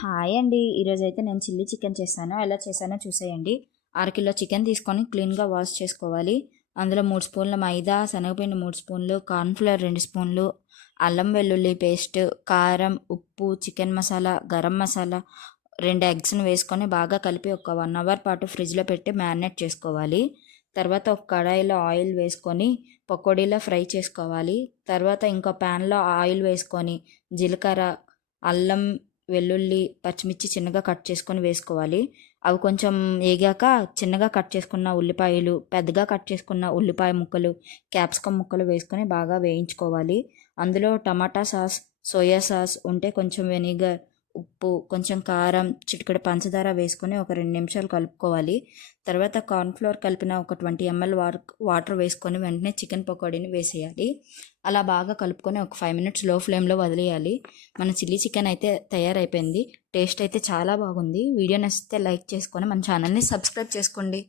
Hi అండి. ఈరోజైతే నేను చిల్లీ చికెన్ చేశాను. ఎలా చేశానో చూసేయండి. 6 కిలో చికెన్ తీసుకొని క్లీన్గా వాష్ చేసుకోవాలి. అందులో 3 స్పూన్ల మైదా, శనగపిండి 3 స్పూన్లు, కార్న్ఫ్లవర్ 2 స్పూన్లు, అల్లం వెల్లుల్లి పేస్ట్, కారం, ఉప్పు, చికెన్ మసాలా, గరం మసాలా, 2 ఎగ్స్ని వేసుకొని బాగా కలిపి ఒక 1 అవర్ పాటు ఫ్రిడ్జ్లో పెట్టి మ్యారినేట్ చేసుకోవాలి. తర్వాత ఒక కడాయిలో ఆయిల్ వేసుకొని పకోడీలా ఫ్రై చేసుకోవాలి. తర్వాత ఇంకో ప్యాన్లో ఆయిల్ వేసుకొని జీలకర్ర, అల్లం వెల్లుల్లి, పచ్చిమిర్చి చిన్నగా కట్ చేసుకొని వేసుకోవాలి. అవి కొంచెం ఏగాక చిన్నగా కట్ చేసుకున్న ఉల్లిపాయలు, పెద్దగా కట్ చేసుకున్న ఉల్లిపాయ ముక్కలు, క్యాప్సికమ్ ముక్కలు వేసుకొని బాగా వేయించుకోవాలి. అందులో టమాటా సాస్, సోయా సాస్ ఉంటే కొంచెం వెనిగర్, ఉప్పు, కొంచెం కారం, చిటికెడు పంచదార వేసుకొని ఒక 2 నిమిషాలు కలుపుకోవాలి. తర్వాత కార్న్ఫ్లోర్ కలిపిన ఒక 20 ml వాటర్ వేసుకొని వెంటనే చికెన్ పకోడీని వేసేయాలి. అలా బాగా కలుపుకొని ఒక 5 మినిట్స్ లో ఫ్లేమ్లో వదిలేయాలి. మన చిల్లీ చికెన్ అయితే తయారైపోయింది. టేస్ట్ అయితే చాలా బాగుంది. వీడియో నచ్చితే లైక్ చేసుకొని మన ఛానల్ని సబ్స్క్రైబ్ చేసుకోండి.